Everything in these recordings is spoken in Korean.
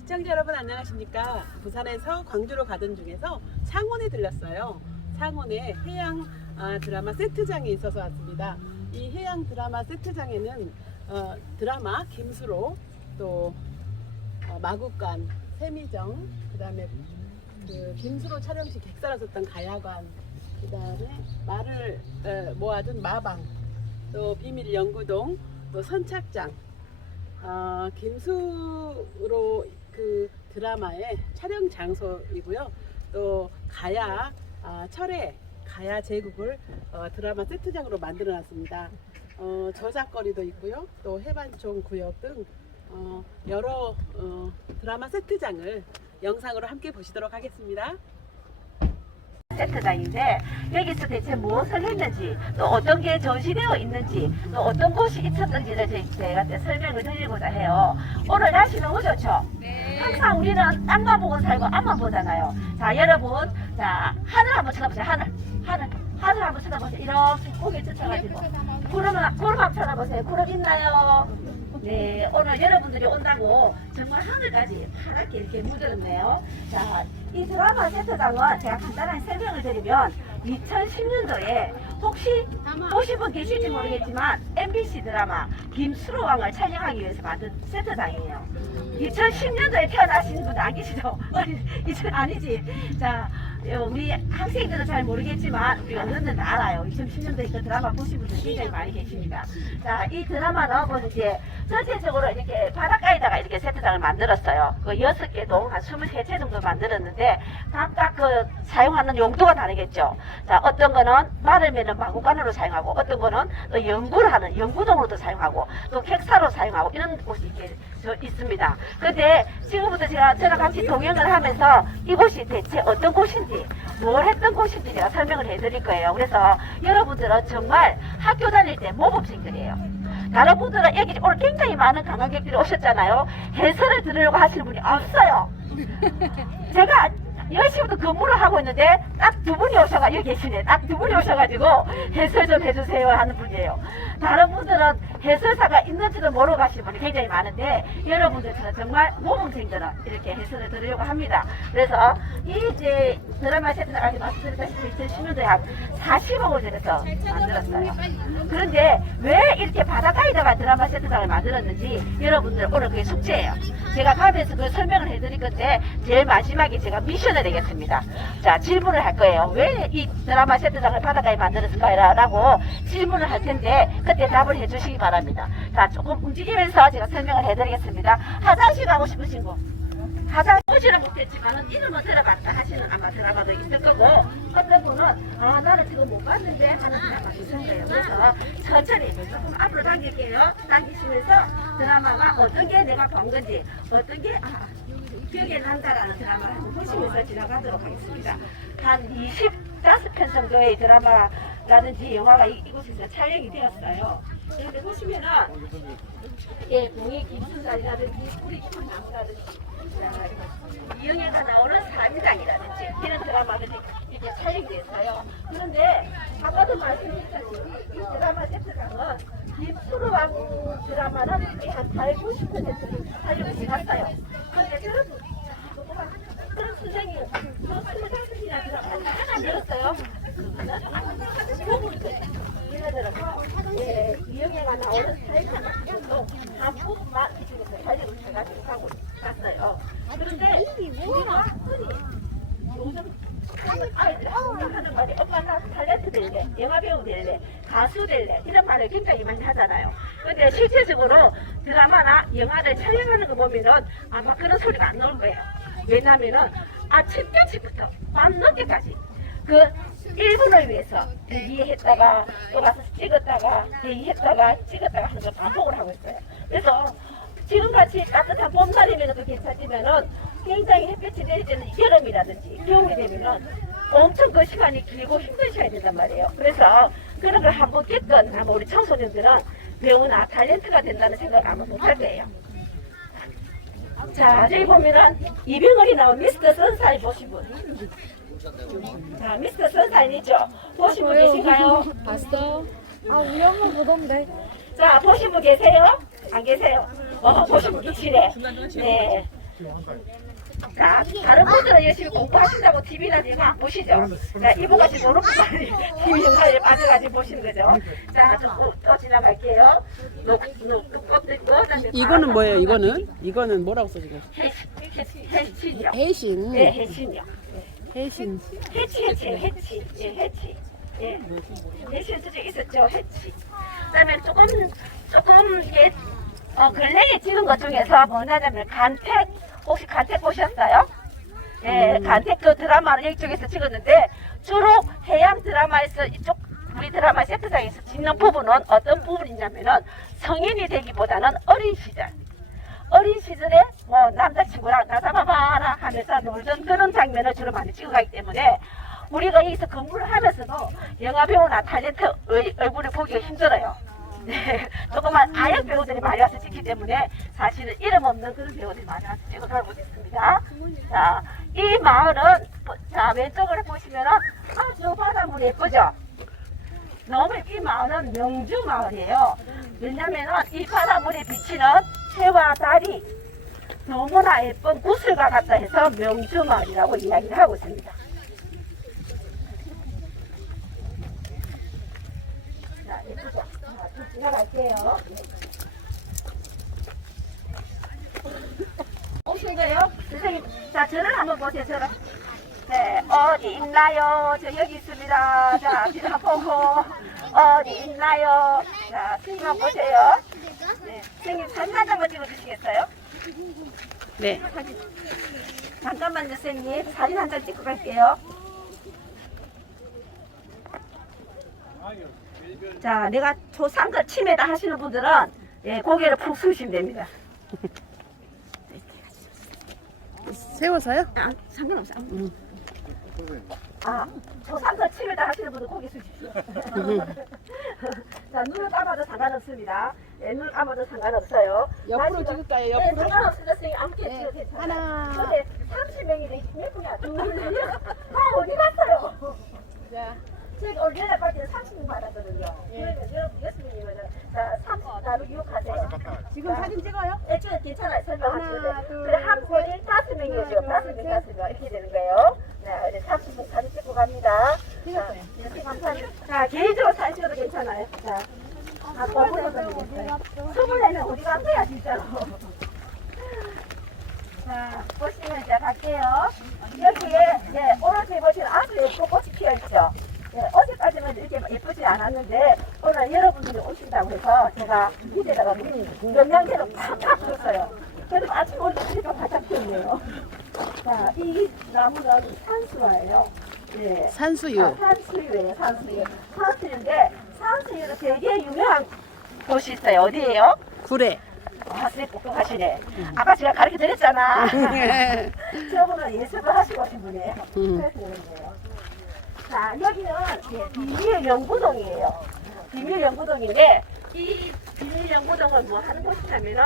시청자 여러분 안녕하십니까? 부산에서 광주로 가던 중에서 창원에 들렸어요. 창원에 해양 드라마 세트장이 있어서 왔습니다. 이 해양 드라마 세트장에는 드라마 김수로, 또 마국간, 세미정, 그 다음에 그 김수로 촬영 시 객사로 썼던 가야관, 그 다음에 말을 모아둔 마방, 또 비밀 연구동, 또 선착장, 김수로 그 드라마의 촬영 장소이고요. 또 가야 철의 가야 제국을 드라마 세트장으로 만들어 놨습니다. 저작거리도 있고요. 또 해반촌 구역 등 여러 드라마 세트장을 영상으로 함께 보시도록 하겠습니다. 세트장인데 여기서 대체 무엇을 했는지, 또 어떤 게 전시되어 있는지, 또 어떤 곳이 있었는지를 제가 설명을 드리고자 해요. 오늘 날씨 너무 좋죠? 네. 항상 우리는 땅만 보고 살고 앞만 보잖아요. 자, 여러분, 자, 하늘 한번 쳐다보세요. 하늘 한번 쳐다보세요. 이렇게 고개 쫓아가지고 구름 한번 쳐다보세요. 구름 있나요? 네, 오늘 여러분들이 온다고 정말 하늘까지 파랗게 이렇게 물들었네요. 자, 이 드라마 세트장은 제가 간단한 설명을 드리면 2010년도에 혹시 보신 분 계실지 모르겠지만 MBC 드라마 김수로 왕을 촬영하기 위해서 만든 세트장이에요. 2010년도에 태어나신 분들 안 계시죠? 아니지. 자, 우리 학생들은 잘 모르겠지만 우리 어른들은 다 알아요. 2010년도에 그 드라마 보신 분들 굉장히 많이 계십니다. 자, 이 드라마는 이제 전체적으로 이렇게 바닷가에다가 이렇게 세트장을 만들었어요. 그 6개 동 한 23채 정도 만들었는데 각각 그 사용하는 용도가 다르겠죠. 자, 어떤 거는 말을 매는 마구간으로 사용하고, 어떤 거는 또 연구를 하는 연구동으로도 사용하고, 또 객사로 사용하고, 이런 곳이 이렇게 있습니다. 근데 지금부터 저랑 같이 동행을 하면서 이곳이 대체 어떤 곳인지, 뭘 했던 곳인지 제가 설명을 해드릴 거예요. 그래서 여러분들은 정말 학교 다닐 때 모범생들이에요. 다른 분들은 여기 오늘 굉장히 많은 관광객들이 오셨잖아요. 해설을 들으려고 하시는 분이 없어요. 제가 10시부터 근무를 하고 있는데 딱 두 분이 오셔가 여기 계시네. 딱 두 분이 오셔가지고 해설 좀 해주세요 하는 분이에요. 다른 분들은 해설사가 있는지도 모르고 가시는 분이 굉장히 많은데, 여러분들처럼 정말 모범생들은 이렇게 해설을 들으려고 합니다. 그래서 이 이제 드라마 세트장 아직 말씀드렸다시피 2010년도에 한 40억을 들여서 만들었어요. 그런데 왜 이렇게 바닷가에다가 드라마 세트장을 만들었는지 여러분들 오늘 그게 숙제예요. 제가 가면서 그걸 설명을 해드릴 건데 제일 마지막에 제가 미션을 내겠습니다. 자, 질문을 할 거예요. 왜 이 드라마 세트장을 바닷가에 만들었을까요? 라고 질문을 할 텐데 그때 답을 해주시기 바랍니다. 자, 조금 움직이면서 제가 설명을 해드리겠습니다. 화장실 가고 싶으신 분? 화장실 오지는 못했지만 이름은 들어봤다 하시는 아마 드라마도 있을 거고, 어떤 분은 나는 지금 못 봤는데 하는 드라마 있을 거예요. 그래서 천천히 조금 앞으로 당길게요. 당기시면서 드라마가 어떤 게 내가 본 건지, 어떤 게 기억에 난다라는 드라마를 한번 보시면서 지나가도록 하겠습니다. 한 25편 정도의 드라마라든지 영화가 이곳에서 촬영이 되었어요. 그런데 보시면은 공의 김수산이라든지 우리 김나무라든지 이영애가 나오는 사미당이라든지 이런 드라마들이 이렇게 촬영이 됐어요. 그런데 아까도 말씀드렸다시피 이 드라마 세트장은 김수로왕 드라마는 한 80~90% 촬영이 돼갔어요. 그런데 그런 수정이 수정이나 드라마는 하나 늘었어요. 예를 들어서 이영애가 나오는 사이트만 한 부분만 이쪽에서 촬영을 해가지고 하고 갔어요. 그런데 우리가 흔히 요즘 아이들이 하는 말이 엄마 나 탤런트 될래, 영화배우 될래, 가수 될래, 이런 말을 굉장히 많이 하잖아요. 근데 실제적으로 드라마나 영화를 촬영하는 거 보면은 아마 그런 소리가 안 나올 거예요. 왜냐면은 아침 일찍부터 밤 늦게까지 그 1분을 위해서 대기했다가 또 가서 찍었다가 대기했다가 찍었다가 하는 걸 반복을 하고 있어요. 그래서 지금같이 따뜻한 봄날이면 또 괜찮지만은 굉장히 햇볕이 내리는 여름이라든지 겨울이 되면은 엄청 그 시간이 길고 힘든 시간이 된단 말이에요. 그래서 그런 걸 한번 겪은 아마 우리 청소년들은 배우나 탤런트가 된다는 생각 아마 못할 거예요. 자, 여기 보면은 이병헌이 나온 미스터 선샤인 보신 분. 자, 미스터 선샤인 있죠? 보신 분 계신가요? 봤어? 우리 엄마 보던데. 자, 보신 분 계세요? 안 계세요? 보신 분 계시네. 네. 자, 다른 분들은 열심히 공부하신다고 TV나 지금 안 보시죠? 자, 이분같이 노릇 TV 영상에 빠져가지고 보시는 거죠? 자, 또 지나갈게요. 뚜껑도 있고, 그다음에 이거는 뭐예요? 이거는 뭐라고 써지고? 해치죠? 해신. 네, 해치요. 해신. 해치. 예, 해치. 예. 해치 수준 있었죠, 해치. 그다음에 조금 이게 근래에 찍은 것 중에서 뭐냐면 간택, 혹시 간택 보셨어요? 예, 간택 그 드라마를 이쪽에서 찍었는데 주로 해양 드라마에서 이쪽 우리 드라마 세트장에서 찍는 부분은 어떤 부분이냐면은 성인이 되기보다는 어린 시절에 뭐 남자친구랑 나 잡아봐라 하면서 놀던 그런 장면을 주로 많이 찍어가기 때문에 우리가 여기서 근무를 하면서도 영화 배우나 탤런트 얼굴을 보기가 힘들어요. 네, 조그만 아역 배우들이 많이 와서 찍기 때문에 사실은 이름 없는 그런 배우들이 많이 와서 찍어가고 있습니다. 자, 이 마을은 자 왼쪽으로 보시면은 저 바닷물 예쁘죠? 너무 이 마을은 명주 마을이에요. 왜냐면은 이 바닷물에 비치는 해와 달이 너무나 예쁜 구슬과 같다 해서 명주 마을이라고 이야기를 하고 있습니다. 자, 예쁘죠? 지나갈게요. 오신 거예요? 선생님, 자, 저를 한번 보세요, 저를. 네, 어디 있나요? 저 여기 있습니다. 자, 뒤를 보고, 어디 있나요? 자, 선생님 한번 보세요. 네, 선생님 사진 한 장만 찍어주시겠어요? 네. 잠깐만요, 선생님. 사진 한 장 찍고 갈게요. 자, 내가 초상급 치매다 하시는 분들은 예, 고개를 푹 숙이시면 됩니다. 세워서요? 아, 상관없어. 초상급 치매다 하시는 분들 고개 숙이십시오. 자, 눈을 감아도 상관없습니다. 예, 눈을 감아도 상관없어요. 옆으로 찍을까요? 네, 옆으로? 상관없어요. 선생님 아무게 네. 찍어도 괜찮아요. 하나. 근데 30명이 몇 분이야? 다 어디 갔어요? 자, 제가 오늘 내려갈 때는 30명 받았거든요. 예. 그러면 여러분 6명이면 자, 30나로 기억하세요. 지금 사진 찍어요? 네, 지금 괜찮아요. 설명하시면 하나, 돼. 둘, 그래, 한 분이 5명이에요. 지금 5명 이렇게 되는 거예요. 네, 이제 30분 사진 찍고 갑니다. 자, 이렇게 감사합니다. 자, 개인적으로 사진 찍어도 괜찮아요. 자, 24명 어디 갔어요, 진짜로. 자, 보시면 이제 갈게요. 여기에, 네, 오른쪽에 보시면 아주 예쁜 꽃이 피어있죠. 네, 어제까지는 이렇게 예쁘지 않았는데, 오늘 여러분들이 오신다고 해서 제가 밑에다가 영양제를 팍팍 줬어요. 그래서 아침 오늘 이렇게 바짝 피었네요. 자, 이 나무는 산수화예요. 네. 산수유. 산수유예요, 산수유. 산수유인데, 산수유는 되게 유명한 곳이 있어요. 어디예요? 구례. 아, 네, 똑똑하시네. 아까 제가 가르쳐 드렸잖아. 저분은 예습을 하시고 오신 분이에요. 그래서 그런데요. 자, 여기는 비밀 연구동이에요. 비밀 연구동인데, 이 비밀 연구동은 뭐 하는 곳이냐면은,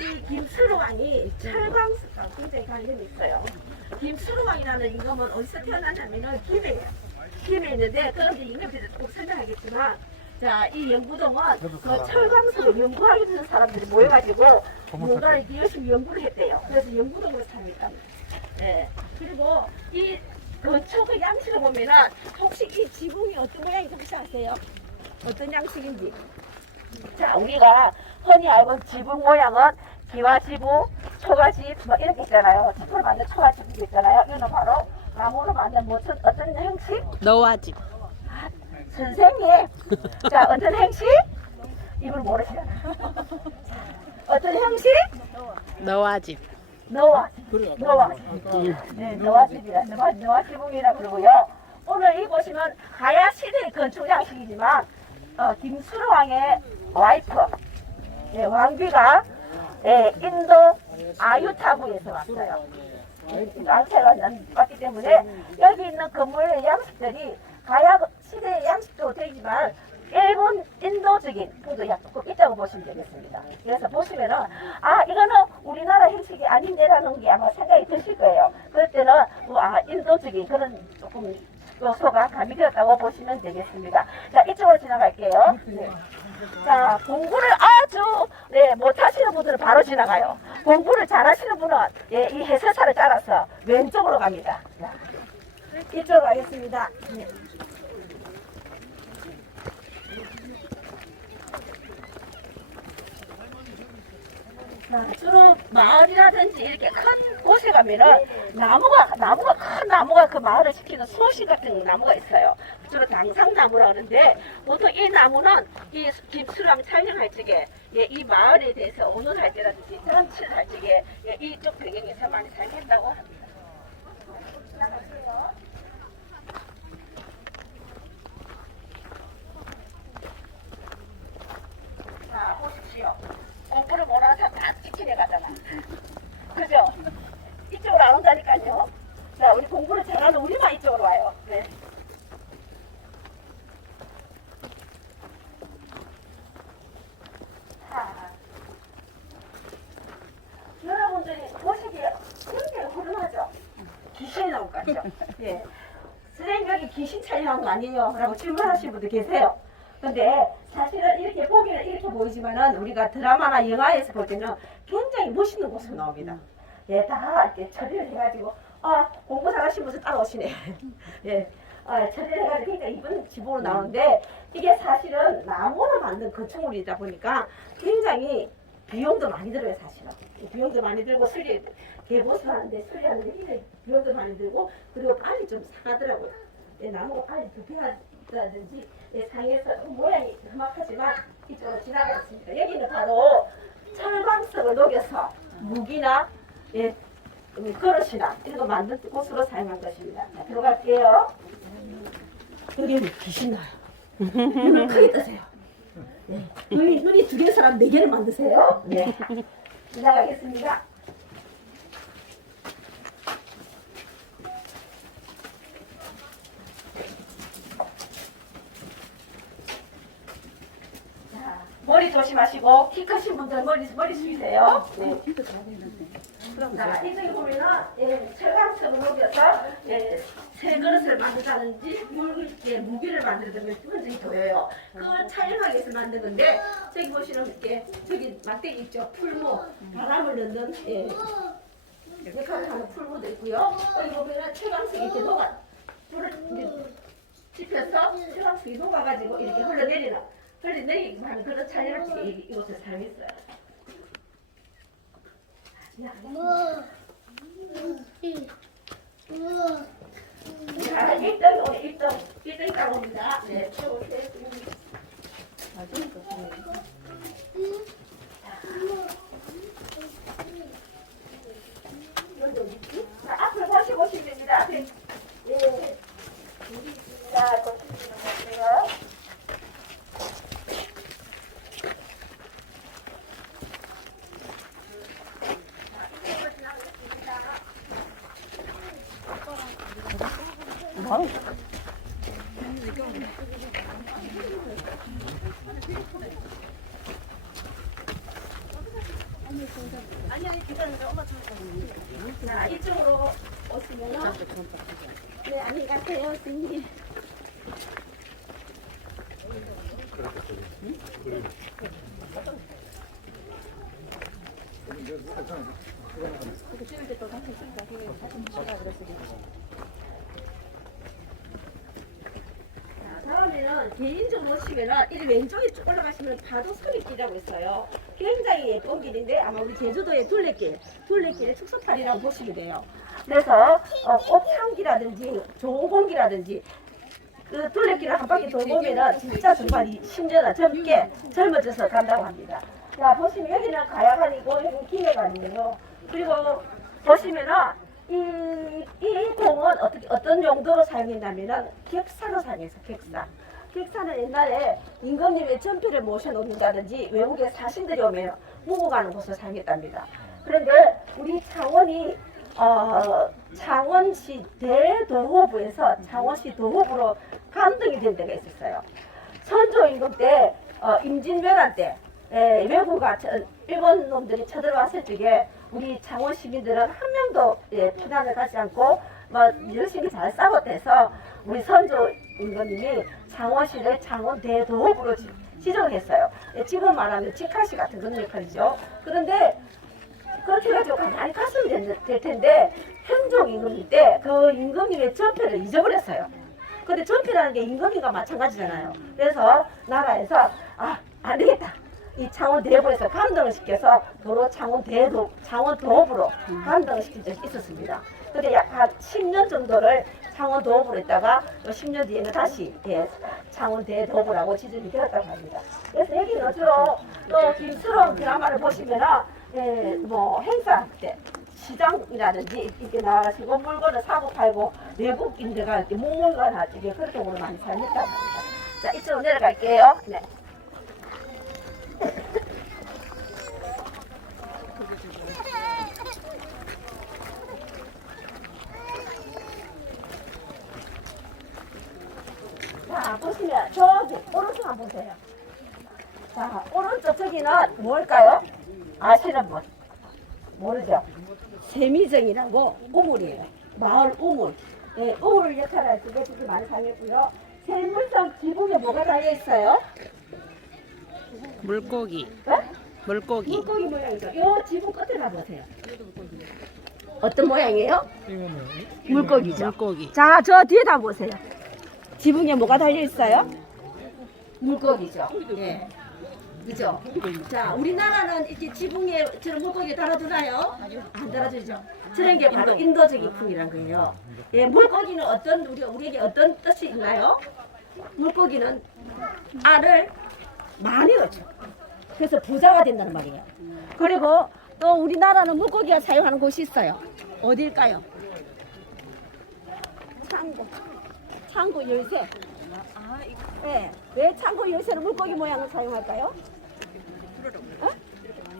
이 김수로왕이 철광수가 굉장히 관련이 있어요. 김수로왕이라는 임금은 어디서 태어났냐면은 김해예요. 김해에 있는데, 그런데 임금들이 꼭 설명하겠지만, 자, 이 연구동은 그 철광수를 연구하게 되는 사람들이 모여가지고 뭔가 이렇게 열심히 연구를 했대요. 그래서 연구동으로 삽니다. 네. 그리고 이 건축 그 양식을 보면은 혹시 이 지붕이 어떤 모양인지 혹시 아세요? 어떤 양식인지? 자, 우리가 흔히 알고 지붕 모양은 기와지붕, 초가집 뭐 이런 게 있잖아요. 집으로 만든 초가집도 있잖아요. 이거는 바로 나무로 만든 어떤 형식? 너와집. 선생님, 자, 어떤 형식? 이걸 모르시잖아. 어떤 형식? 너와집. 너와 네, 너와 지붕이라 그러고요. 오늘 이 보시면 가야 시대의 건축 양식이지만 김수로왕의 와이프, 네, 왕비가 네, 인도 아유타부에서 왔어요. 왕세가 왔기 때문에 여기 있는 건물의 양식들이 가야 시대의 양식도 되지만 일본 인도적인 것도 조금 있다고 보시면 되겠습니다. 그래서 보시면은 이거는 우리나라 형식이 아닌데라는 게 아마 생각이 드실 거예요. 그럴 때는 인도적인 그런 조금 요소가 가미되었다고 보시면 되겠습니다. 자, 이쪽으로 지나갈게요. 네. 자, 공부를 아주 못하시는 분들은 바로 지나가요. 공부를 잘하시는 분은 이 해설사를 따라서 왼쪽으로 갑니다. 자, 이쪽으로 가겠습니다. 네. 자, 주로 마을이라든지 이렇게 큰 곳에 가면은 나무가 큰 나무가 그 마을을 지키는 수호신 같은 나무가 있어요. 주로 당상나무라 그러는데 보통 이 나무는 이 김수랑 촬영할 적에 이 마을에 대해서 언론할 때라든지 정치를 할 적에 이쪽 배경에서 많이 사용했다고 합니다. 자, 보십시오. 공부를 못하는 사람 다 지키려 가잖아. 그죠? 이쪽으로 안 온다니까요. 자, 우리 공부를 잘하는 우리만 이쪽으로 와요. 네. 자, 여러분들이 보시기에 굉장히 훈훈하죠? 귀신이 나올 것 같죠? 예. 선생님 여기 귀신 촬영한 거 아니에요? 라고 질문하시는 분들 계세요. 근데 사실은 이렇게 보기는 이렇게 보이지만은 우리가 드라마나 영화에서 볼 때는 굉장히 멋있는 곳으로 나옵니다. 예, 다 이렇게 처리를 해가지고 공부 잘하신 분들 따라오시네. 예, 처리를 해가지고 굉장히 이쁜 지붕으로 나오는데 이게 사실은 나무로 만든 건축물이다 보니까 굉장히 비용도 많이 들어요, 사실은. 비용도 많이 들고 개보수하는데 수리하는데 비용도 많이 들고 그리고 빨리 좀 상하더라고요. 예, 나무가 빨리 덮여가든지 상에서 모양이 험악하지만 이쪽으로 지나가겠습니다. 여기는 바로 철광석을 녹여서 무기나 그릇이나 이런 거 만든 곳으로 사용한 것입니다. 자, 들어갈게요. 여기는 귀신 나요. 눈을 크게 뜨세요. 네. 눈이 두 개의 사람 4개를 만드세요. 네. 지나가겠습니다. 머리 조심하시고 키 크신 분들 머리 숙이세요. 네. 자, 이쪽에 보면은 철광석을 녹여서 새 그릇을 만든다든지 무기를 만들든지 흔적이 보여요. 그걸 촬영하기 위해서 만든 건데 저기 보시면 이렇게 저기 막대기 있죠. 풀무 바람을 넣는 역할을 하는 풀무도 있고요. 여기 보면은 철광석이 이렇게 녹아 불을 지펴서 철광석이 녹아가지고 이렇게 흘러내리는 하는 그런 촬영을 이곳에 사용했어요. 자, 1등 가봅니다. 네, 자, 앞을 보시면 됩니다. 네. 자, 보시면 자, 이쪽으로 오시면요. 네, 안녕히 가세요, 선생님. 다음에는 개인적으로 오시면은 이 왼쪽에 쭉 올라가시면 파도 서리길이라고 있어요. 굉장히 예쁜 길인데 아마 우리 제주도의 둘레길의 축소판이라고 보시면 돼요. 그래서 꽃향기라든지 좋은 공기라든지 그 둘레길을 한 바퀴 돌보면은 진짜 정말 신전아 젊어져서 간다고 합니다. 자, 보시면 여기는 가야관이고 여기는 기내관이에요. 그리고 보시면은 이 공은 어떤 용도로 사용했냐면은 객사로 사용해서 객사는 옛날에 임금님의 전표를 모셔놓는다든지 외국에 사신들이 오면 묵어가는 곳으로 사용했답니다. 그런데 우리 창원이 창원시 대도호부에서 창원시 도호부로 감동이 된 데가 있었어요. 선조 임금 때 임진왜란 때 일본 놈들이 쳐들어왔을 적에 우리 창원 시민들은 한 명도 피난을 가지 않고 열심히 잘 싸웠대서 우리 선조 임금님이 창원시를 창원 대도호부로 지정을 했어요. 지금 말하면 치카시 같은 그런 역할이죠. 그런데 그렇게 해가지고 가만히 갔으면 될 텐데 행정임금일 때 그 임금님의 전표를 잊어버렸어요. 근데 전표라는 게 임금님과 마찬가지잖아요. 그래서 나라에서 안 되겠다. 이 창원 대부에서 감동을 시켜서 도로 창원 도읍으로 감동을 시킨 적이 있었습니다. 근데 약 한 10년 정도를 창원 도읍으로 있다가 또 10년 뒤에는 다시 창원 대도읍이라고 지정이 되었다고 합니다. 그래서 여기는 주로 또 김수롱 드라마를 보시면은 뭐 행사 때 시장이라든지 이렇게 나가시고 물건을 사고 팔고 외국인들과 이렇게 목물관 하시게 그런 쪽으로 많이 사용했다고 합니다. 자, 이쪽으로 내려갈게요. 네. 자, 보시면 저기 오른쪽 한번 보세요. 자, 오른쪽 저기는 뭘까요? 아시는 분? 모르죠? 세미정이라고 우물이에요. 마을 우물. 네, 우물 역할을 할 때 되게 많이 사용했고요. 세물정 지붕에 뭐가 달려 있어요? 물고기. 네? 물고기. 물고기 모양이죠. 요 지붕 끝에 봐보세요. 어떤 모양이에요? 물고기죠. 물고기. 자, 저 뒤에다 보세요. 지붕에 뭐가 달려 있어요? 물고기죠. 예. 그죠? 자, 우리나라는 이렇게 지붕에 저런 물고기 달아두나요? 안 달아주죠. 저런 게 바로 인도적인 풍이란 거예요. 예, 물고기는 우리에게 어떤 뜻이 있나요? 물고기는 알을 많이 넣죠. 그래서 부자가 된다는 말이에요. 그리고 또 우리나라는 물고기가 사용하는 곳이 있어요. 어딜까요? 창고 열쇠. 네. 왜 창고 열쇠를 물고기 모양을 사용할까요?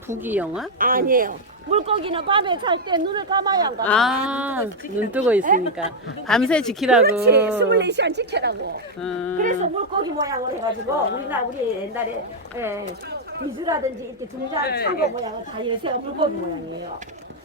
부기 영화? 아니에요. 물고기는 밤에 잘 때 눈을 감아야 안 감아요. 아, 눈 뜨고 있으니까. 밤새 지키라고. 그렇지. 24시간 지켜라고. 음. 그래서 물고기 모양을 해가지고 우리 옛날에 비주라든지 이렇게 등장 창고 모양은 다 열쇠가 물고기 모양이에요.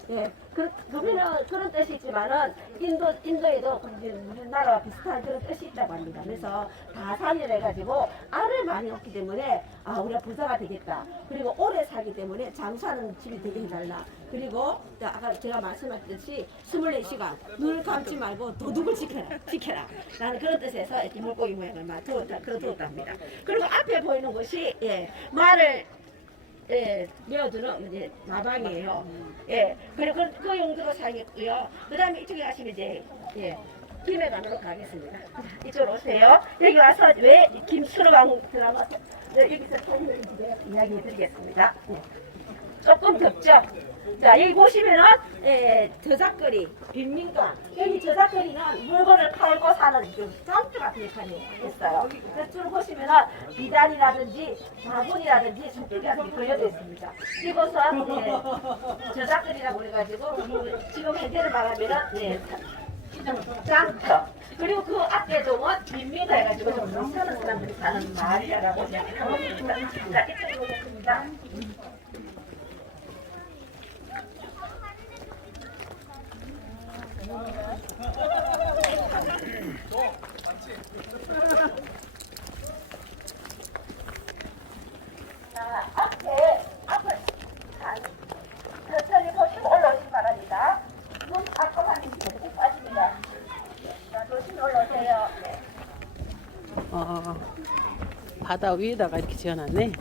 예, 그러면은 그런 뜻이 있지만은 인도에도 우리나라와 비슷한 그런 뜻이 있다고 합니다. 그래서 다 산이를 해가지고 알을 많이 넣기 때문에 우리가 부자가 되겠다. 그리고 오래 살기 때문에 장수하는 집이 되게 해달라. 그리고 아까 제가 말씀하셨듯이 24시간 눈을 감지 말고 도둑을 지켜라. 라는 그런 뜻에서 이렇게 물고기 모양을 두었답니다. 그리고 앞에 보이는 것이 말을 메어두는 이제 마방이에요. 그리고 그 용도로 사용했고요. 그 다음에 이쪽에 가시면 이제, 김해관으로 가겠습니다. 이쪽으로 오세요. 여기 와서 왜 김수로왕 드라마, 여기서 사용했는지 이야기 드리겠습니다. 조금 덥죠? 자, 여기 보시면은, 저작거리, 빈민가. 여기 저작거리는 물건을 팔고 사는 좀 점주 같은 역할이 있어요. 그래서 줄 보시면은 비단이라든지 바구니라든지 손톱이 같은 게 걸려져 있습니다. 이것은 저작거리라고 그래가지고 지금 현재를 말하면은 짱터. 그리고 그 앞에 동은 빈민가 해가지고 좀 못 사는 사람들이 사는 마을이라고 생각하고 있습니다. 자, 이쪽으로 오겠습니다. 자, 앞을 천천히 보시고 올라오시기 바랍니다. 눈 앞으로 하면 계속 빠집니다. 자, 조심히 올라오세요. 네. 바다 위에다가 이렇게 지어놨네.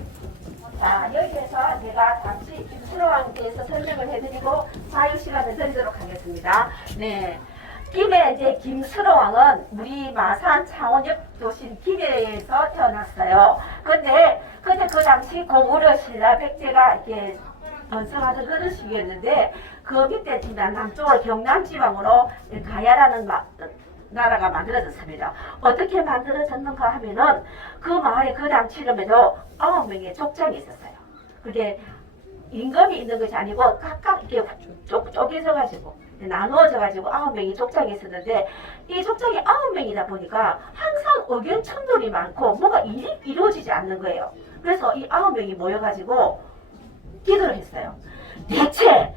자, 여기에서 제가 잠시 김수로왕에 대해서 설명을 해드리고 자유시간을 드리도록 하겠습니다. 네. 김해 이제 김수로왕은 우리 마산 창원 옆 도시 김해에서 태어났어요. 근데 그 당시 고구려 신라 백제가 이렇게 번성하던 그런 시기였는데 그 밑에 지난 남쪽으로 경남 지방으로 가야라는 나라가 만들어졌습니다. 어떻게 만들어졌는가 하면은 그 마을에 그 당시에도 9명의 족장이 있었어요. 그게 임금이 있는 것이 아니고 각각 이렇게 쪼개져가지고 나누어져가지고 9명이 족장이 있었는데 이 족장이 9명이다 보니까 항상 의견 충돌이 많고 뭐가 일이 이루어지지 않는 거예요. 그래서 이 9명이 모여가지고 기도를 했어요. 대체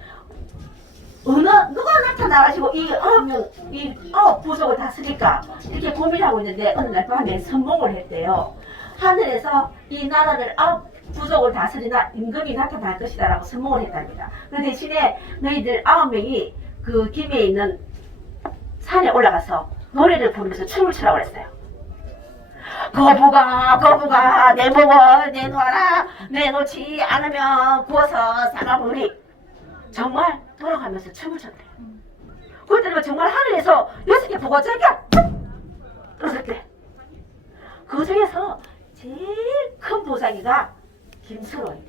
누가 나타나가지고 이 9 부족을 다스릴까 이렇게 고민하고 있는데 어느 날 밤에 선몽을 했대요. 하늘에서 이 나라를 아홉 부족을 다스리나 임금이 나타날 것이다라고 선몽을 했답니다. 그 대신에 너희들 9명이 그 김해에 있는 산에 올라가서 노래를 부르면서 춤을 추라고 그랬어요. 거부가 내 목을 내놓아라, 내놓지 않으면 구워서 사가보리. 정말 돌아가면서 춤을 췄대요. 그때는 정말 하늘에서 6개 보고자기가 떨어졌대. 그 중에서 제일 큰 보자기가 김수로예요.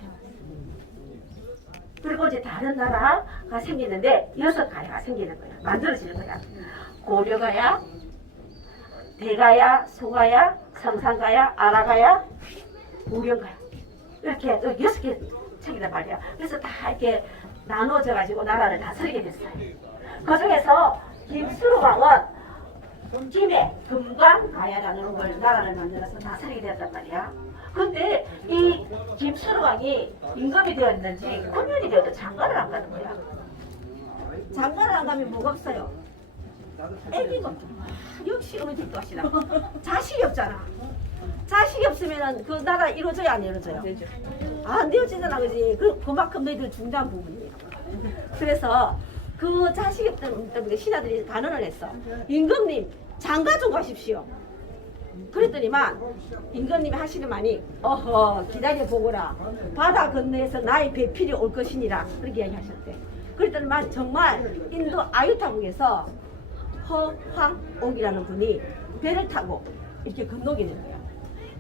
그리고 이제 다른 나라가 생기는데 6가야가 생기는 거야. 만들어지는 거야. 고려가야, 대가야, 소가야, 성산가야, 아라가야, 우령가야. 이렇게 6개 책이란 말이야. 그래서 다 이렇게 나누어져 가지고 나라를 다스리게 됐어요. 그 중에서 김수로 왕은 김해 금관가야라는 걸 나라를 만들어서 다스리게 되었단 말이야. 근데 이 김수로 왕이 임금이 되었는지 9년이 되어도 장가를 안 가는 거야. 장가를 안 가면 뭐가 없어요? 애기가 없죠. 역시 어느 집도 하시나. 자식이 없잖아. 자식이 없으면 그 나라 이루어져야 안 이루어져요? 안 되어지잖아, 그지? 그만큼 너희들 중요한 부분이에요. 그래서 그 자식이 없던 때문에 신하들이 간언을 했어. 임금님 장가 좀 가십시오. 그랬더니만 임금님이 하시는 말이 어허 기다려보거라. 바다 건너에서 나의 배필이 올 것이니라. 그렇게 이야기하셨대. 그랬더니만 정말 인도 아유타국에서 허황옥이라는 분이 배를 타고 이렇게 건너게 된 거야.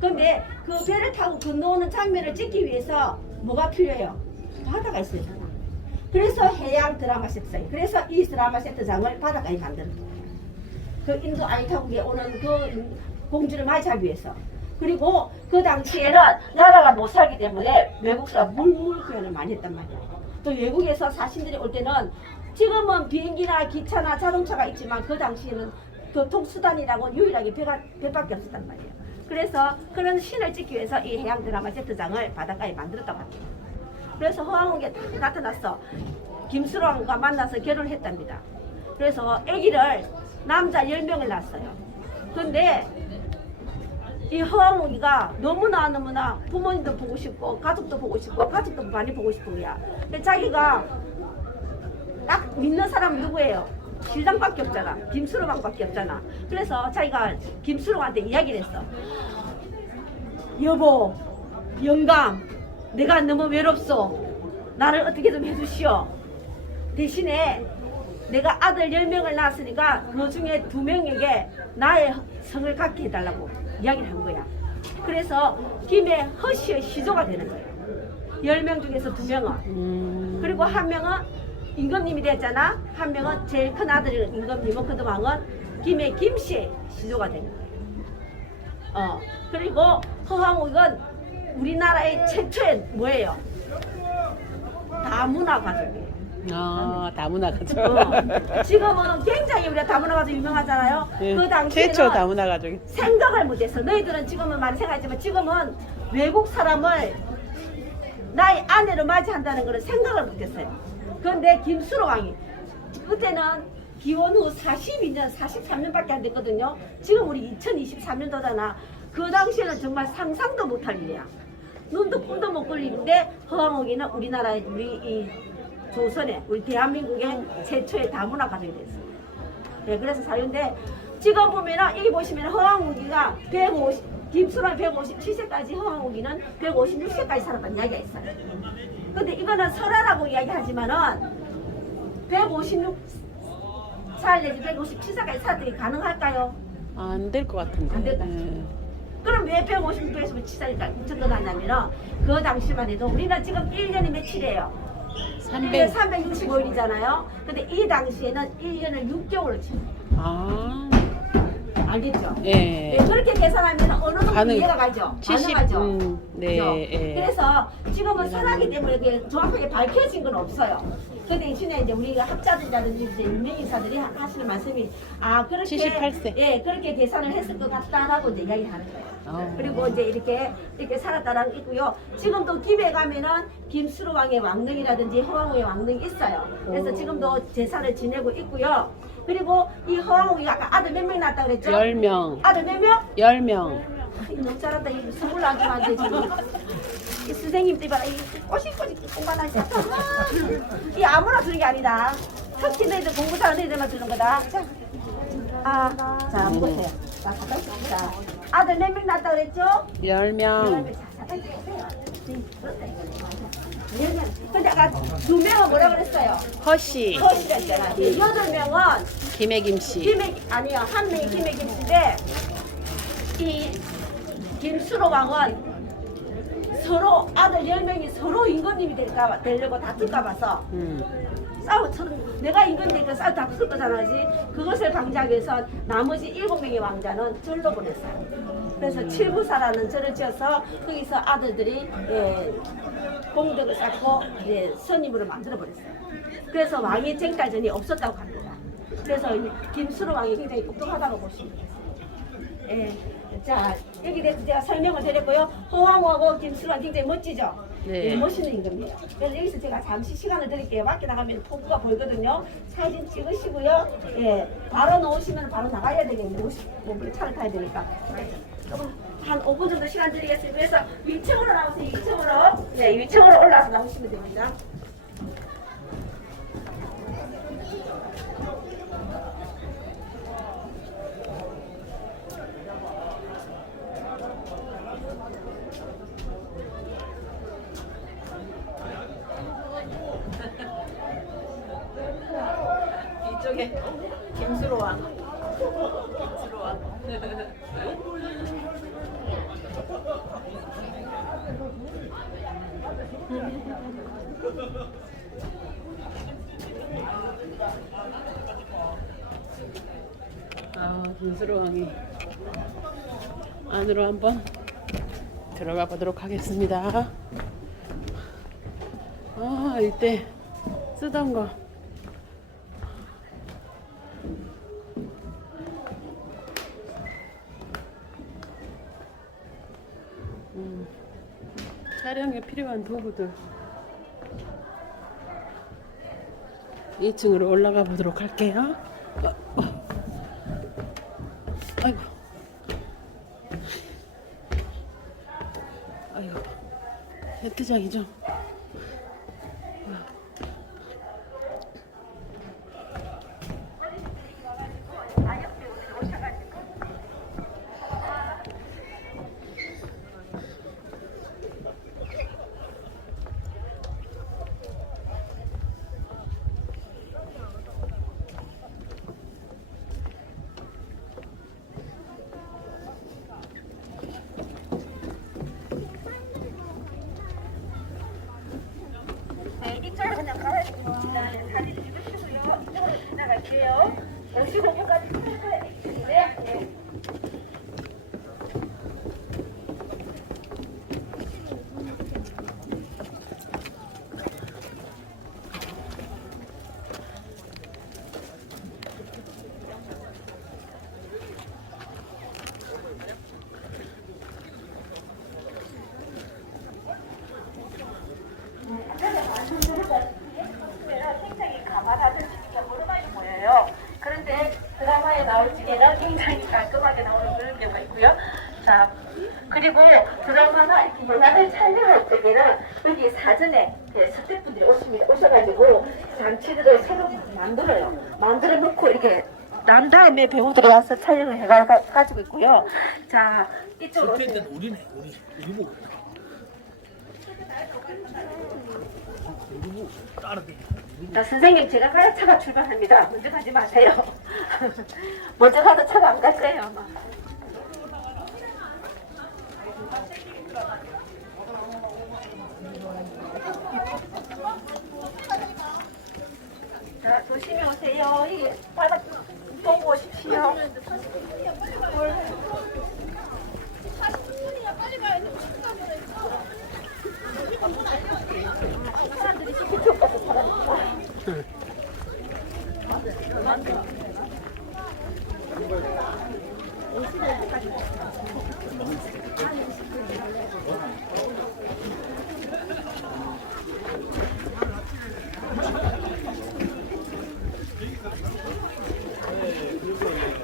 근데 그 배를 타고 건너오는 장면을 찍기 위해서 뭐가 필요해요? 바다가 있어야 되잖아. 그래서 해양 드라마 세트장. 그래서 이 드라마 세트장을 바닷가에 만드는 거예요. 그 인도 아이타국에 오는 그 공주를 맞이하기 위해서. 그리고 그 당시에는 나라가 못 살기 때문에 외국사가 물물 교환을 많이 했단 말이야. 또 외국에서 사신들이 올 때는 지금은 비행기나 기차나 자동차가 있지만 그 당시에는 교통수단이라고 유일하게 배밖에 없었단 말이야. 그래서 그런 신을 찍기 위해서 이 해양 드라마 세트장을 바닷가에 만들었다고 합니다. 그래서 허황옥에 딱 나타났어. 김수로왕과 만나서 결혼했답니다. 그래서 아기를 남자 10명을 낳았어요. 근데 이 허황옥이가 너무나 부모님도 보고 싶고 가족도 보고 싶고 가족도 많이 보고 싶은 거야. 근데 자기가 딱 믿는 사람은 누구예요? 신랑밖에 없잖아. 김수로왕밖에 없잖아. 그래서 자기가 김수로한테 이야기를 했어. 여보, 영감, 내가 너무 외롭소. 나를 어떻게 좀 해주시오. 대신에 내가 아들 10명을 낳았으니까 그 중에 2명에게 나의 성을 갖게 해달라고 이야기를 한 거야. 그래서 김해 허씨의 시조가 되는 거야. 10명 중에서 2명은. 그리고 1명은 임금님이 됐잖아. 1명은 제일 큰 아들인 임금님은 그동안은 김해 김씨의 시조가 되는 거야. 그리고 허황옥은 우리나라의 최초의 뭐예요? 다문화 가족이에요. 다문화 가족. 지금은 굉장히 우리가 다문화 가족 유명하잖아요. 네, 그 당시에는 최초 다문화 가족. 생각을 못했어. 너희들은 지금은 많이 생각했지만 지금은 외국 사람을 나의 아내로 맞이한다는 것을 생각을 못했어요. 그런데 김수로 왕이 그때는 기원 후 42년, 43년밖에 안 됐거든요. 지금 우리 2023년도잖아. 그 당시에는 정말 상상도 못할 일이야. 눈도 꿈도 못 꿀 일인데 허황옥이는 우리나라의 우리 이 조선의 우리 대한민국의 최초의 다문화 가족이 됐어요. 네, 그래서 사유인데 지금 보면은 여기 보시면 허황옥이가 150 김수로는 157세까지 허황옥이는 156세까지 살았다는 이야기가 있어요. 근데 이거는 설화라고 이야기하지만은 156살 내지 157세까지 살았더니 가능할까요? 안 될 것 같은데. 안 될까? 그럼 왜 156세까지 전도났냐면은 그 당시만 해도 우리는 지금 1년이 며칠이에요? 365일이잖아요. 근데 이 당시에는 1년을 6개월로 치는 거예요. 알겠죠? 예. 네, 그렇게 계산하면 어느 정도 가능- 이해가 가죠? 70, 가능하죠? 네. 그죠? 예. 그래서 지금은 설하기 때문에 이게 정확하게 밝혀진 건 없어요. 그 대신에 이제 우리가 학자들이라든지 이제 유명인사들이 하시는 말씀이 그렇게 78세. 예, 그렇게 계산을 했을 것 같다라고 이제 이야기를 하는 거예요. 그리고 이제 이렇게 살았다라는 게 있고요. 지금도 김해 가면은 김수로 왕의 왕릉이라든지 허황옥의 왕릉이 있어요. 그래서 지금도 제사를 지내고 있고요. 그리고 이 허황옥이 아까 아들 몇 명 낳았다 그랬죠? 10명. 아들 몇 명? 10명. 너무 잘한다. 이 선물로 안 주면 안 되지. 이 선생님들이 봐라. 이 꼬시꼬시 공부하나 했다. 이 아무나 주는 게 아니다. 특히 너희들 공부 잘하는 애들만 주는 거다. 자, 자, 보세요. 자, 가까이 자, 아들 몇 명 낳았다 그랬죠? 10명. 근데 아까 2명은 뭐라 그랬어요? 허씨, 허씨가 있잖아. 8명은 김혜김씨. 아니요. 한 명이 김혜김 씨인데 이 김수로 왕은 서로 아들 10명이 서로 임금님이 되려고 다툴까 봐서 내가 임금 되니까 싸워 다툴 거잖아. 그것을 방지하기 위해서 나머지 7명의 왕자는 절로 보냈어요. 그래서 칠부사라는 절을 지어서 거기서 아들들이 공덕을 쌓고 선임으로 만들어 버렸어요. 그래서 왕의 쟁탈전이 없었다고 합니다. 그래서 김수로 왕이 굉장히 똑똑하다고 보시면 되겠어요. 자, 여기 대해서 제가 설명을 드렸고요. 허왕하고 김수로는 굉장히 멋지죠? 네. 멋있는 임금이에요. 그래서 여기서 제가 잠시 시간을 드릴게요. 밖에 나가면 포부가 보이거든요. 사진 찍으시고요. 바로 나오시면 바로 나가야 되겠네요. 차를 타야 되니까. 조금 한 5분 정도 시간 드리겠습니다. 그래서 위층으로 나오세요. 위층으로. 네, 위층으로 올라와서 나오시면 됩니다. 이쪽에 김수로 왕. 김수로 왕. 김수로 왕이 안으로 한번 들어가 보도록 하겠습니다. 이때 쓰던 거. 촬영에 필요한 도구들 2층으로 올라가 보도록 할게요. 아이고, 아이고, 세트장이죠. 이쪽으로 그냥 가야 됩니다. 사진 찍으시고요. 이쪽으로 지나갈게요. 55분까지 네. 굉장히 가만하던 지기가 무릎만이 보여요. 그런데 드라마에 나올 지게는 굉장히 깔끔하게 나오는 그런 경우가 있고요. 자, 그리고 드라마나 이렇게 영화를 촬영할 때에는 여기 사전에 스태프분들이 오셔가지고 장치들을 새로 만들어 놓고 이렇게 난 다음에 배우들이 와서 촬영을 해가지고 있고요. 자, 이쪽으로 오세요. 우리 보고 자, 선생님, 제가 가야 차가 출발합니다. 먼저 가지 마세요. 먼저 가도 차가 안 갈 거예요, 아마. 자, 조심히 오세요. 이게 바닥 보고 오십시오. 사람들이 시키는 것도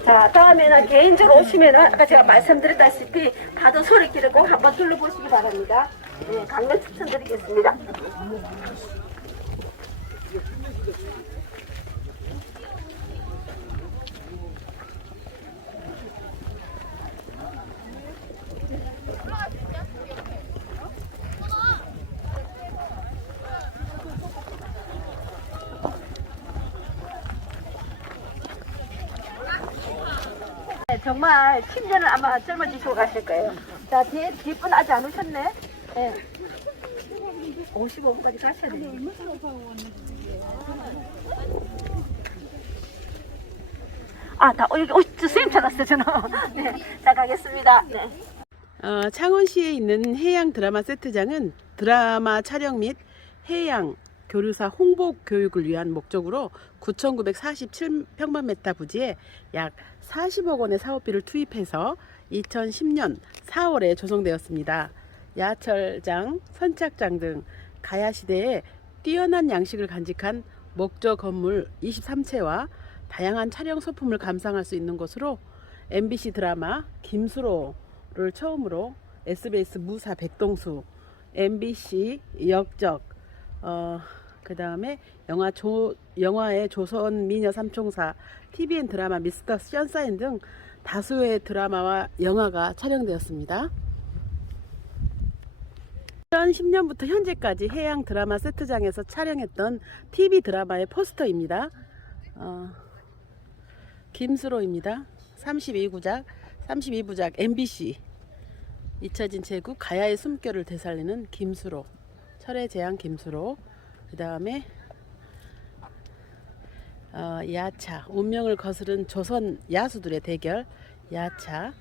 자, 다음에는 개인적으로 오시면은 아까 제가 말씀드렸다시피 파도 소리길을 꼭 한번 둘러보시기 바랍니다. 네, 강력 추천드리겠습니다. 네, 정말 10년은 아마 젊어지시고 가실 거예요. 자, 뒷분 아직 안 오셨네. 네. 55분까지 가셔야 돼요. 아, 여기 선생님 찾았어요, 저는. 네, 자, 가겠습니다. 네. 창원시에 있는 해양 드라마 세트장은 드라마 촬영 및 해양 교류사 홍보 교육을 위한 목적으로 9,947평방미터 부지에 약 40억 원의 사업비를 투입해서 2010년 4월에 조성되었습니다. 야철장, 선착장 등 가야시대에 뛰어난 양식을 간직한 목조 건물 23채와 다양한 촬영 소품을 감상할 수 있는 곳으로 MBC 드라마 김수로를 처음으로 SBS 무사 백동수, MBC 역적, 그 다음에 영화의 조선 미녀 삼총사, TVN 드라마 미스터 션사인 등 다수의 드라마와 영화가 촬영되었습니다. 2010년부터 현재까지 해양 드라마 세트장에서 촬영했던 TV 드라마의 포스터입니다. 김수로입니다. 32부작 MBC 잊혀진 제국 가야의 숨결을 되살리는 김수로, 철의 재앙 김수로, 그 다음에 야차, 운명을 거스른 조선 야수들의 대결 야차,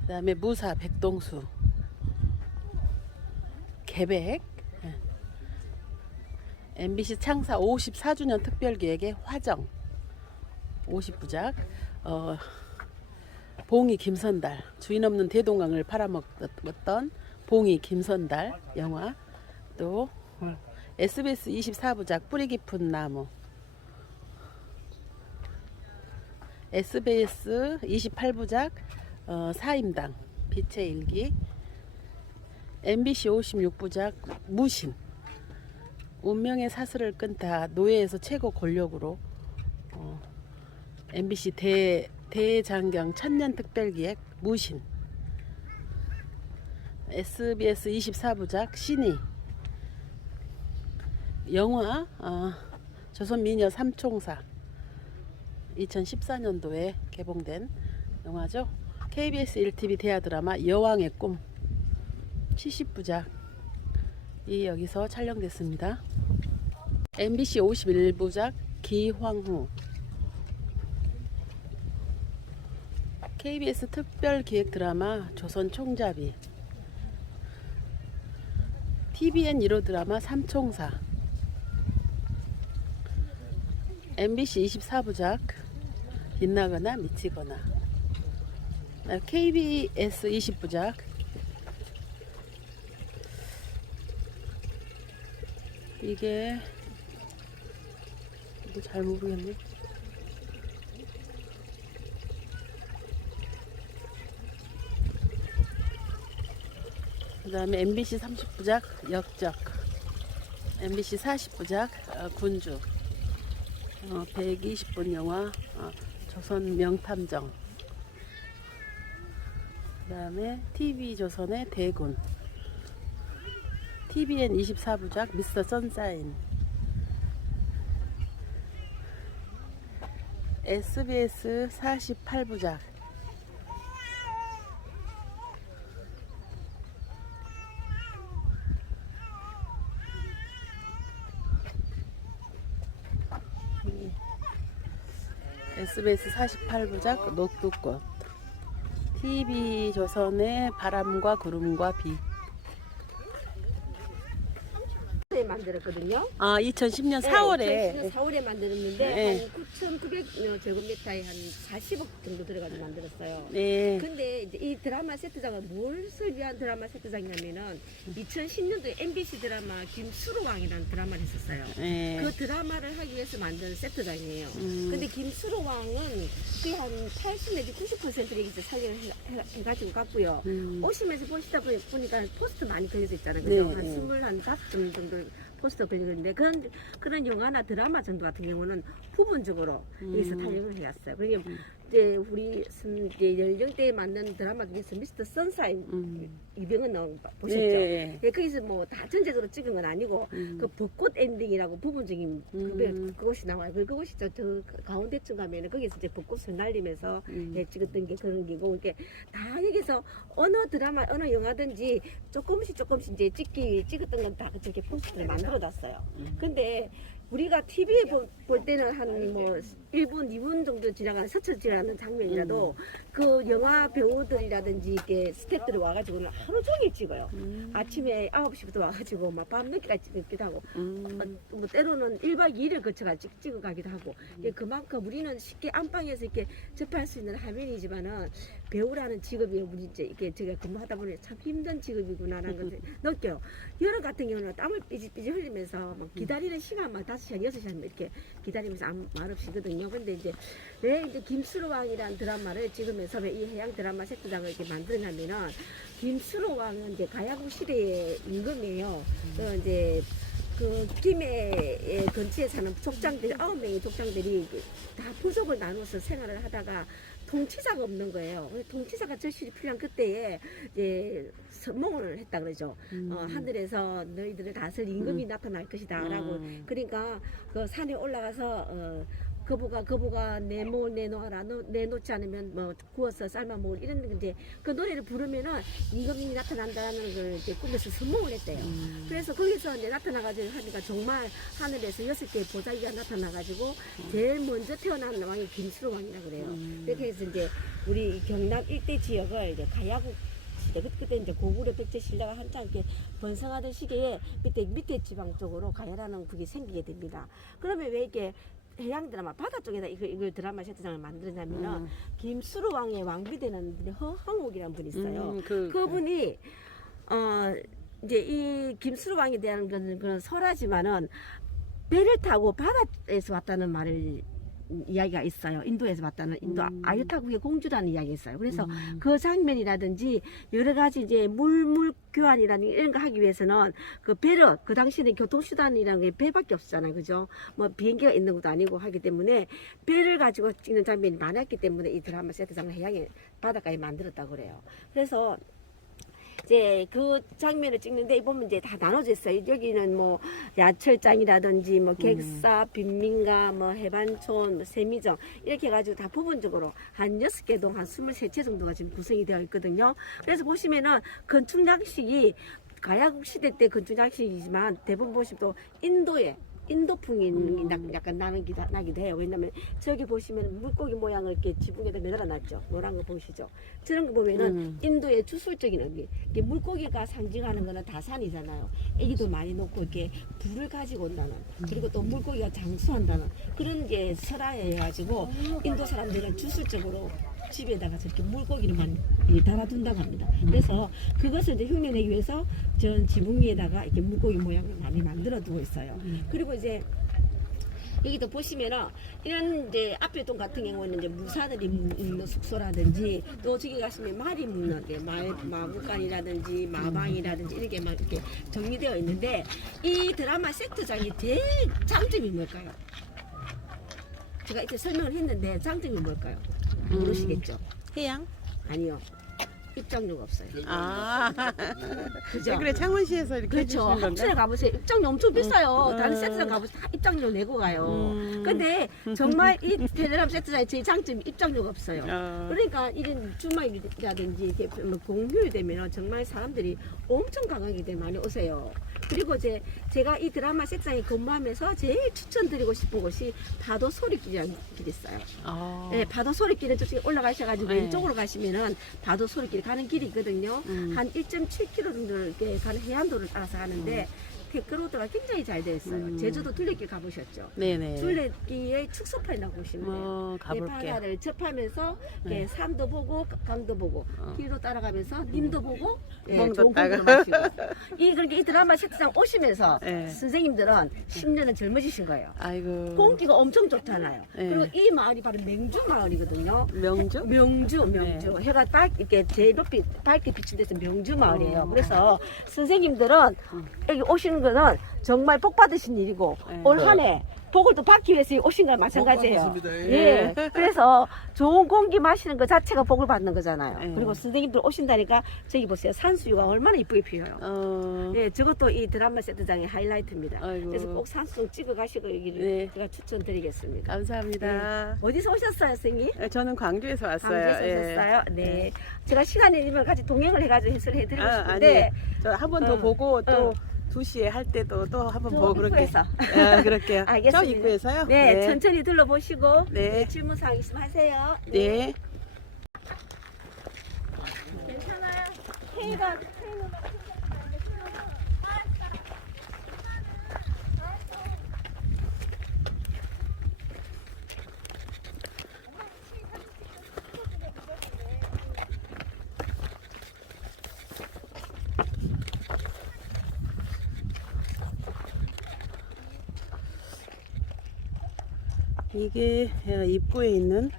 그 다음에 무사 백동수, 계백, MBC 창사 54주년 특별기획의 화정 50부작, 봉이 김선달, 주인 없는 대동강을 팔아먹었던 봉이 김선달 영화, 또 SBS 24부작 뿌리 깊은 나무, SBS 28부작 사임당 빛의 일기, MBC 56부작 무신, 운명의 사슬을 끈다 노예에서 최고 권력으로, MBC 대장경 천년 특별기획 무신, SBS 24부작 신이, 영화 조선 미녀 삼총사 2014년도에 개봉된 영화죠. KBS 1TV 대하 드라마 여왕의 꿈 70부작이 여기서 촬영됐습니다. MBC 51부작 기황후, KBS 특별기획 드라마 조선 총잡이, TVN 1호 드라마 삼총사, MBC 24부작 빛나거나 미치거나, KBS 20부작 이게 잘 모르겠네. 그 다음에 MBC 30부작 역적, MBC 40부작 군주, 120분 영화 조선 명탐정, 그 다음에 TV조선의 대군, TVN 24부작 미스터 선사인, SBS 48부작 SBS 48부작 녹두꽃, TV조선의 바람과 구름과 비. 만들었거든요. 아, 2010년 4월에. 4월에 만들었는데 네. 한 9,900제곱미터에 한 40억 정도 들어가지고 만들었어요. 네. 근데 이제 이 드라마 세트장은 무엇을 위한 드라마 세트장이냐면은 2010년도에 MBC 드라마 김수로왕이라는 드라마를 했었어요. 네. 그 드라마를 하기 위해서 만든 세트장이에요. 음. 근데 김수로왕은 거의 한 80 내지 90%를 여기서 살려를 해가지고 갔고요. 오시면서 보시다 보니까 포스터 많이 걸려져 있잖아요. 그죠? 네. 한 25점 정도 포스터 걸리는데 그런 영화나 드라마 정도 같은 경우는 부분적으로 여기서 탈영을 해왔어요. 그러니까 이제 우리 이제 연령대에 맞는 드라마 중에서 미스터 선샤인 이병헌 나온 거 보셨죠? 네. 예, 거기서 뭐 다 전체적으로 찍은 건 아니고 그 벚꽃 엔딩이라고 부분적인 그것이 나와요. 그것이 저 가운데쯤 가면은 거기서 이제 벚꽃을 날리면서 예, 찍었던 게 그런 게고 이게 다 여기서 어느 드라마 어느 영화든지 조금씩 이제 찍었던 건 다 저렇게 포스터를 만들어놨어요. 근데 우리가 TV에 볼 때는 한 뭐 1분, 2분 정도 지나가는 스쳐 지나가는 장면이라도 그 영화 배우들이라든지 이렇게 스태프들이 와가지고는 하루 종일 찍어요. 아침에 9시부터 와가지고 막 밤늦게까지 찍기도 하고 뭐 때로는 1박 2일을 거쳐가 찍어가기도 하고 그만큼 우리는 쉽게 안방에서 이렇게 접할 수 있는 화면이지만은 배우라는 직업이 우리 이제 이렇게 제가 근무하다 보니 참 힘든 직업이구나라는 것을 느껴요. 여러 같은 경우는 땀을 삐질삐질 흘리면서 막 기다리는 시간만 5시간, 6시간 이렇게 기다리면서 아무 말 없이거든요. 근데 이제 왜 이제 김수로왕이라는 드라마를 찍으면서 왜 이 해양 드라마 세트장을 이렇게 만들었냐면은 김수로왕은 이제 가야국 시대의 임금이에요. 이제 그 김해 근처에 사는 족장들 9명의 족장들이 다 부족을 나눠서 생활을 하다가 통치자가 없는 거예요. 통치자가 절실히 필요한 그때에 이제 선몽을 했다 그러죠. 하늘에서 너희들을 다스릴 임금이 나타날 것이다라고. 그러니까 그 산에 올라가서 거부가 내 몸을 내놓아라. 내놓지 않으면 뭐 구워서 삶아 먹을 이런 건데 그 노래를 부르면은 임금이 나타난다는 걸 이제 꿈에서 선몽을 했대요. 그래서 거기서 이제 나타나가지고 하니까 정말 하늘에서 6개의 보자기가 나타나가지고 제일 먼저 태어난 왕이 김수로왕이라고 그래요. 이렇게 해서 이제 우리 경남 일대 지역을 이제 가야국 시대 그때 이제 고구려 백제 신라가 한창 이렇게 번성하던 시기에 밑에 지방 쪽으로 가야라는 국이 생기게 됩니다. 그러면 왜 이렇게 해양 드라마 바다 쪽에다 이걸 드라마 세트장을 만들었냐면은 김수로왕의 왕비되는 분이 허황옥이라는 분이 있어요. 그분이 이제 이 김수로왕에 대한 그런 설하지만은 배를 타고 바다에서 왔다는 말을 이야기가 있어요. 인도에서 왔다는 인도 아유타국의 공주라는 이야기가 있어요. 그래서 그 장면이라든지 여러 가지 이제 물 교환이라는 이런 거 하기 위해서는 그 배를 그 당시에는 교통수단이라는 게 배밖에 없잖아요. 그죠? 뭐 비행기가 있는 것도 아니고 하기 때문에 배를 가지고 찍는 장면이 많았기 때문에 이 드라마 세트장을 해양의 바닷가에 만들었다고 그래요. 그래서 이제 그 장면을 찍는데 보면 이제 다 나눠져 있어요. 여기는 뭐 야철장이라든지 뭐 객사, 빈민가, 뭐 해반촌, 뭐 세미정 이렇게 해가지고 다 부분적으로 한 6개 동 한 23채 정도가 지금 구성이 되어 있거든요. 그래서 보시면은 건축 양식이 가야국 시대 때 건축 양식이지만 대부분 보시면 또 인도풍이 약간 나기도 해요. 왜냐면 저기 보시면 물고기 모양을 이렇게 지붕에다 매달아놨죠. 노란 거 보시죠. 저런 거 보면은 인도의 주술적인 의미. 이게 물고기가 상징하는 거는 다산이잖아요. 애기도 많이 놓고 이렇게 불을 가지고 온다는. 그리고 또 물고기가 장수한다는 그런 게 설화해가지고 인도 사람들은 주술적으로 집에다가 저렇게 물고기를만 달아둔다고 합니다. 그래서 그것을 이제 흉내내기 위해서 전 지붕 위에다가 이렇게 물고기 모양을 많이 만들어두고 있어요. 그리고 이제 여기도 보시면은 이런 이제 앞에 동 같은 경우는 이제 무사들이 묵는 숙소라든지 또 저기 가시면 말이 묵는 게 마구간이라든지 마방이라든지 이렇게 막 이렇게 정리되어 있는데 이 드라마 세트장이 제일 장점이 뭘까요? 제가 이제 설명을 했는데 장점이 뭘까요? 모르시겠죠? 해양? 아니요. 입장료가 없어요. 아. 그죠? 그래, 창원시에서 이렇게 그렇죠. 해주시는 건가? 합천에 가보세요. 입장료 엄청 비싸요. 다른 세트장 가보세요. 다 입장료 내고 가요. 근데 정말 이 테레람 세트장의 제 장점이 입장료가 없어요. 그러니까 이런 주말이라든지 이렇게 뭐 공휴일 되면 정말 사람들이 엄청 관광객들이 많이 오세요. 그리고 제가 이 드라마 세트장에 근무하면서 제일 추천드리고 싶은 곳이 파도 소리길이라는 길이 있어요. 네, 파도 소리길은 저쪽에 올라가셔가지고 네. 왼쪽으로 가시면은 파도 소리길 가는 길이 있거든요. 한 1.7km 정도 이렇게 가는 해안도를 따라서 가는데 데크로드가 굉장히 잘 되어 있어요. 제주도 둘레길 가보셨죠? 네네. 둘레길의 축소판이라고 보시면 돼요. 가볼게요. 바다를 접하면서 네. 산도 보고 강도 보고 길로 따라가면서 님도 보고 멍도 좋은 따가. 공기를 마시고 그러니까 이 드라마 세트장 오시면서 네. 선생님들은 10년은 젊어지신 거예요. 아이고. 공기가 엄청 좋잖아요. 네. 그리고 이 마을이 바로 명주 마을이거든요. 명주? 명주. 해가 딱 이렇게 제일 높이 밝게 비친 데서 명주 마을이에요. 그래서 선생님들은 여기 오시는 거는 정말 복 받으신 일이고 네. 올 한 해 복을 또 받기 위해서 오신 거랑 마찬가지예요. 복 받았습니다. 예. 그래서 좋은 공기 마시는 것 자체가 복을 받는 거잖아요. 네. 그리고 선생님들 오신다니까 저기 보세요. 산수유가 얼마나 이쁘게 피어요. 예, 저것도 이 드라마 세트장의 하이라이트입니다. 아이고. 그래서 꼭 산수 찍어 가시고 여기를 네. 제가 추천드리겠습니다. 감사합니다. 어디서 오셨어요, 선생님? 저는 광주에서 왔어요. 광주에서 예. 오셨어요? 네. 제가 시간이 되면 같이 동행을 해가지고 해설을 해드리고 싶은데 저 한 번 더 보고 또 2시에 할 때도 또 한 번 보고 그렇게. 입구에서. 그럴게요. 알겠습니다. 저 입구에서요? 네, 천천히 둘러보시고 네. 질문사항 있으면 하세요. 네. 괜찮아요. K가 이게 입구에 있는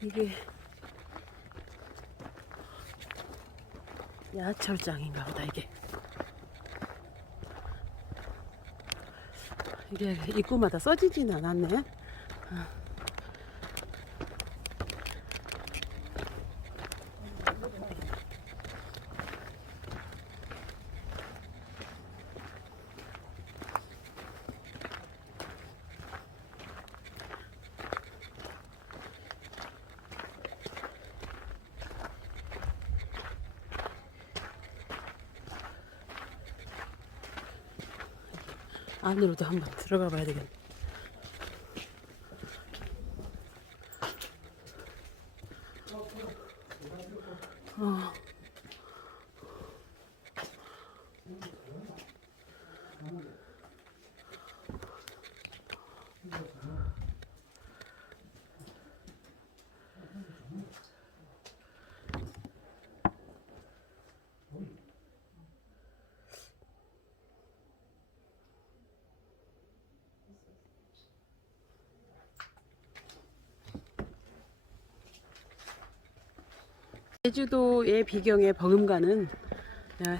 이게 야철장인가 보다. 이게 입구마다 써지진 않았네. 안으로도 한번 들어가 봐야 되겠네. 제주도의 비경에 버금가는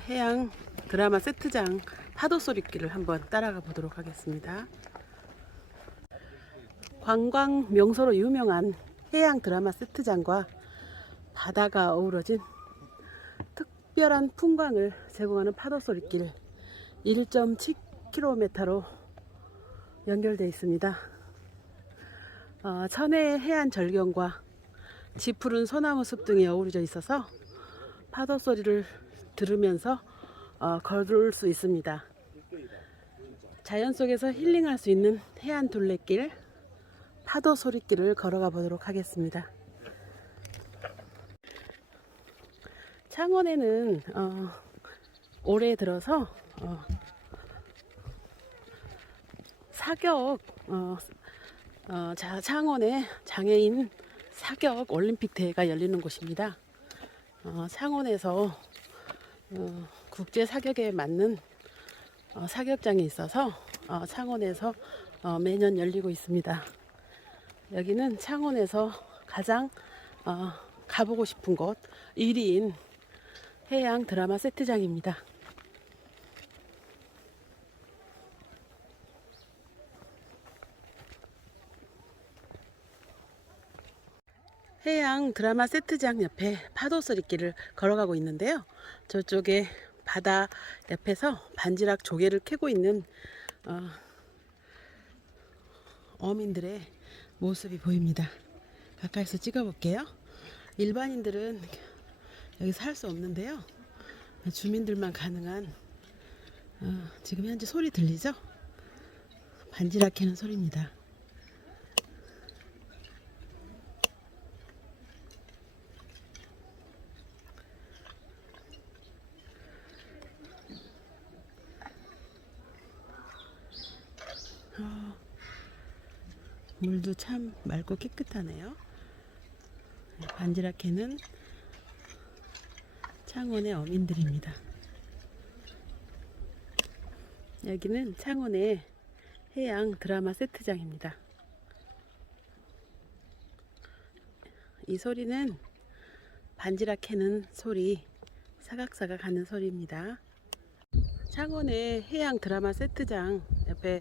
해양 드라마 세트장 파도 소리길을 한번 따라가 보도록 하겠습니다. 관광 명소로 유명한 해양 드라마 세트장과 바다가 어우러진 특별한 풍광을 제공하는 파도 소리길 1.7km로 연결되어 있습니다. 천혜의 해안 절경과 지푸른 소나무 숲 등이 어우러져 있어서 파도 소리를 들으면서 걸을 수 있습니다. 자연 속에서 힐링할 수 있는 해안 둘레길 파도 소리길을 걸어가 보도록 하겠습니다. 창원에는 올해 들어서 사격 창원의 장애인 사격 올림픽 대회가 열리는 곳입니다. 창원에서 국제 사격에 맞는 사격장이 있어서 창원에서 매년 열리고 있습니다. 여기는 창원에서 가장 가보고 싶은 곳 1위인 해양 드라마 세트장입니다. 해양 드라마 세트장 옆에 파도 소리길을 걸어가고 있는데요. 저쪽에 바다 옆에서 반지락 조개를 캐고 있는 어민들의 모습이 보입니다. 가까이서 찍어볼게요. 일반인들은 여기서 할 수 없는데요. 주민들만 가능한 지금 현재 소리 들리죠? 반지락 캐는 소리입니다. 물도 참 맑고 깨끗하네요. 반지락 캐는 창원의 어민들입니다. 여기는 창원의 해양 드라마 세트장입니다. 이 소리는 반지락 캐는 소리, 사각사각 하는 소리입니다. 창원의 해양 드라마 세트장 옆에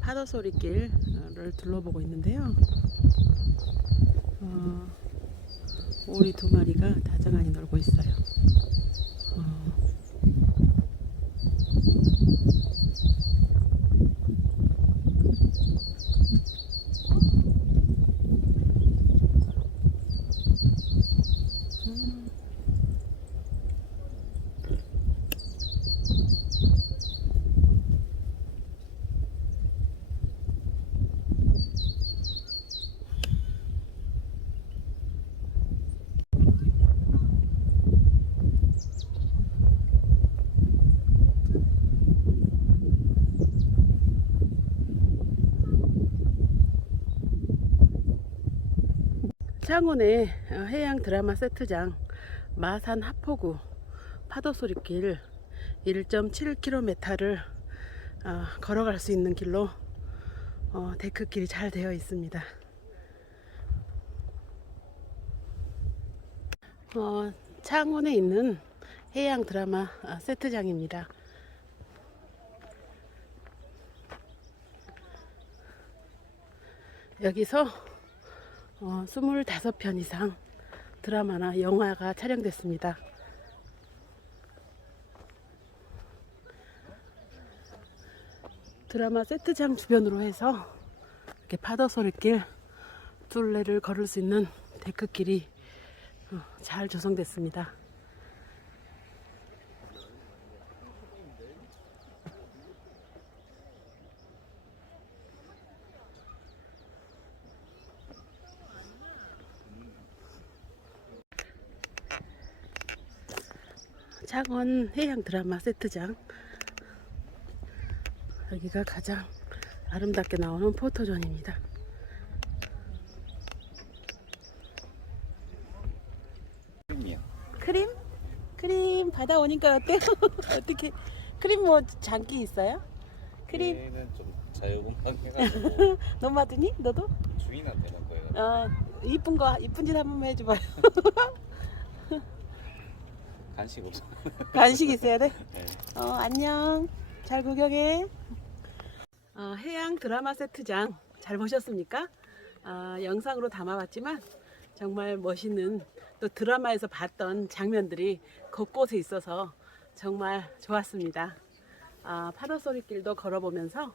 파도 소리길을 둘러보고 있는데요. 오리 2마리가 다정하게 놀고 있어요. 창원의 해양 드라마 세트장 마산 하포구 파도소리길 1.7km를 걸어갈 수 있는 길로 데크길이 잘 되어 있습니다. 창원에 있는 해양 드라마 세트장입니다. 여기서 25편 이상 드라마나 영화가 촬영됐습니다. 드라마 세트장 주변으로 해서 이렇게 파도소리길 둘레를 걸을 수 있는 데크길이 잘 조성됐습니다. 창원 해양 드라마 세트장, 여기가 가장 아름답게 나오는 포토존입니다. 크림? 크림 받아오니까 어때요? 어떻게 크림 뭐 장기 있어요? 크림 얘는 좀 자유분방해가지고 너 맞으니? 너도? 주인한테는 거예요. 이쁜 거 이쁜 짓 한 번만 해줘봐요. 간식 없어. 간식 있어야 돼? 네. 안녕. 잘 구경해. 해양 드라마 세트장 잘 보셨습니까? 영상으로 담아봤지만 정말 멋있는 또 드라마에서 봤던 장면들이 곳곳에 있어서 정말 좋았습니다. 파도소리길도 걸어보면서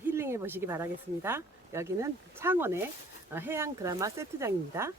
힐링해 보시기 바라겠습니다. 여기는 창원의 해양 드라마 세트장입니다.